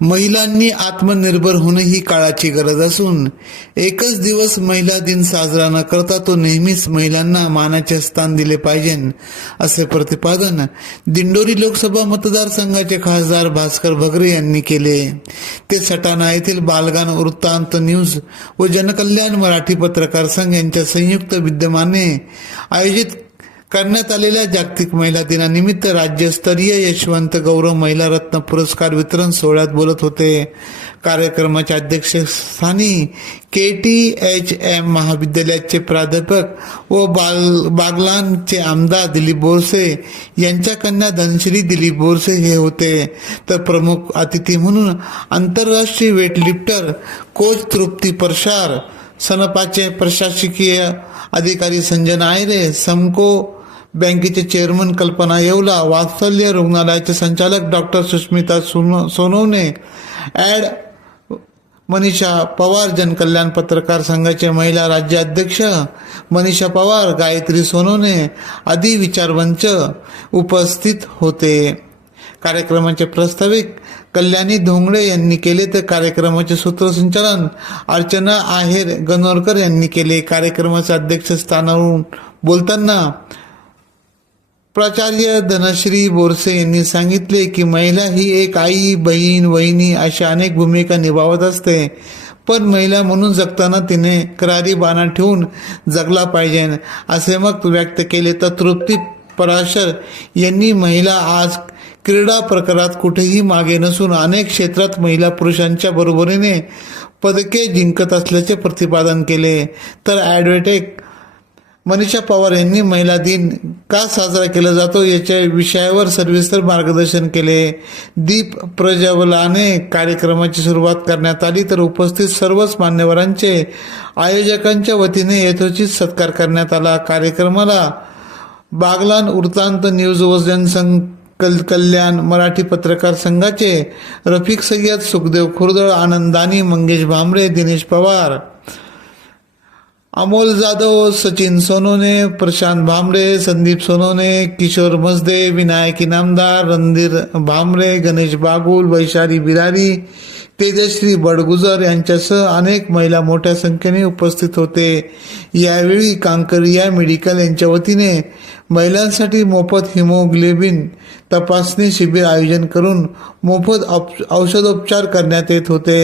महिलांनी आत्मनिर्भर होणं ही काळाची गरज असून एकच दिवस महिला दिन साजरा न करता तो नेहमीच महिलांना मानाचे स्थान दिले पाहिजे असे प्रतिपादन दिंडोरी लोकसभा मतदारसंघाचे खासदार भास्कर भगरे यांनी केले. ते सटाणा येथील बालगान वृत्तांत न्यूज व जनकल्याण मराठी पत्रकार संघ यांच्या संयुक्त विद्यमाने आयोजित करण्यात आलेल्या जागतिक महिला दिनानिमित्त राज्यस्तरीय यशवंत गौरव महिला रत्न पुरस्कार वितरण सोहळ्यात बोलत होते. कार्यक्रमाच्या अध्यक्षस्थानी के टी एच एम महाविद्यालयाचे प्राध्यापक व बाल बागलानचे आमदार दिलीप बोरसे यांच्या कन्या धनश्री दिलीप बोरसे हे होते. तर प्रमुख अतिथी म्हणून आंतरराष्ट्रीय वेटलिफ्टर कोच तृप्ती परशार सनपाचे प्रशासकीय अधिकारी संजन आयरे समको बँकेचे चेअरमन कल्पना येवला वात्सल्य रुग्णालयाचे संचालक डॉक्टर सुष्मिता सोनो- सोनवणे ॲड मनीषा पवार जनकल्याण पत्रकार संघाचे महिला राज्याध्यक्ष मनीषा पवार गायत्री सोनवणे आदी विचारवंच उपस्थित होते. कार्यक्रमाचे प्रस्ताविक कल्याणी धोंगडे यांनी केले तर कार्यक्रमाचे सूत्रसंचालन अर्चना आहेर गणोरकर यांनी केले. कार्यक्रमाच्या अध्यक्षस्थानावरून बोलताना प्राचार्य धनश्री बोरसे यांनी सांगितले की महिला ही एक आई बहीण वहिनी अशा अनेक भूमिका निभावत असते. पण महिला म्हणून जगताना तिने करारी बाणा ठेवून जगला पाहिजे. असे मत व्यक्त केले तर तृप्ती पराशर यांनी महिला आज क्रीडा प्रकारात कुठेही मागे नसून अनेक क्षेत्रात महिला पुरुषांच्या बरोबरीने पदके जिंकत असल्याचे प्रतिपादन केले. तर ॲडव्हेटेक मनीषा पवार यांनी महिला दिन का साजरा केला जातो याच्या विषयावर सविस्तर मार्गदर्शन केले. दीप प्रज्वलाने कार्यक्रमाची सुरुवात करण्यात आली तर उपस्थित सर्वच मान्यवरांचे आयोजकांच्या वतीने यथोचित सत्कार करण्यात आला. कार्यक्रमाला बागलान वृत्तांत न्यूज व जनसंघ कल कल्याण मराठी पत्रकार संघाचे रफिक सय्यद सुखदेव खुर्दळ आनंदानी मंगेश भांबरे दिनेश पवार अमोल जाधव सचिन सोनोने प्रशांत भांबरे संदीप सोनोने किशोर मसदे विनायक इनामदार रणधीर भांबरे गणेश बागुल वैशाली बिरारी तेजश्री बडगुजर यांच्यासह अनेक महिला मोठ्या संख्येने उपस्थित होते. यावेळी कांकरिया मेडिकल यांच्या वतीने महिलांसाठी मोफत हिमोग्लोबिन तपासणी शिबिर आयोजन करून मोफत औषधोपचार करण्यात येत होते.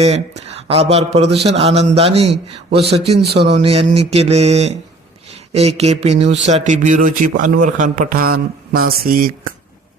आभार प्रदर्शन आनंदानी व सचिन सोनवणे यांनी केले. ए के पी न्यूजसाठी ब्युरो चीफ अनवर खान पठाण नाशिक.